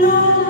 love.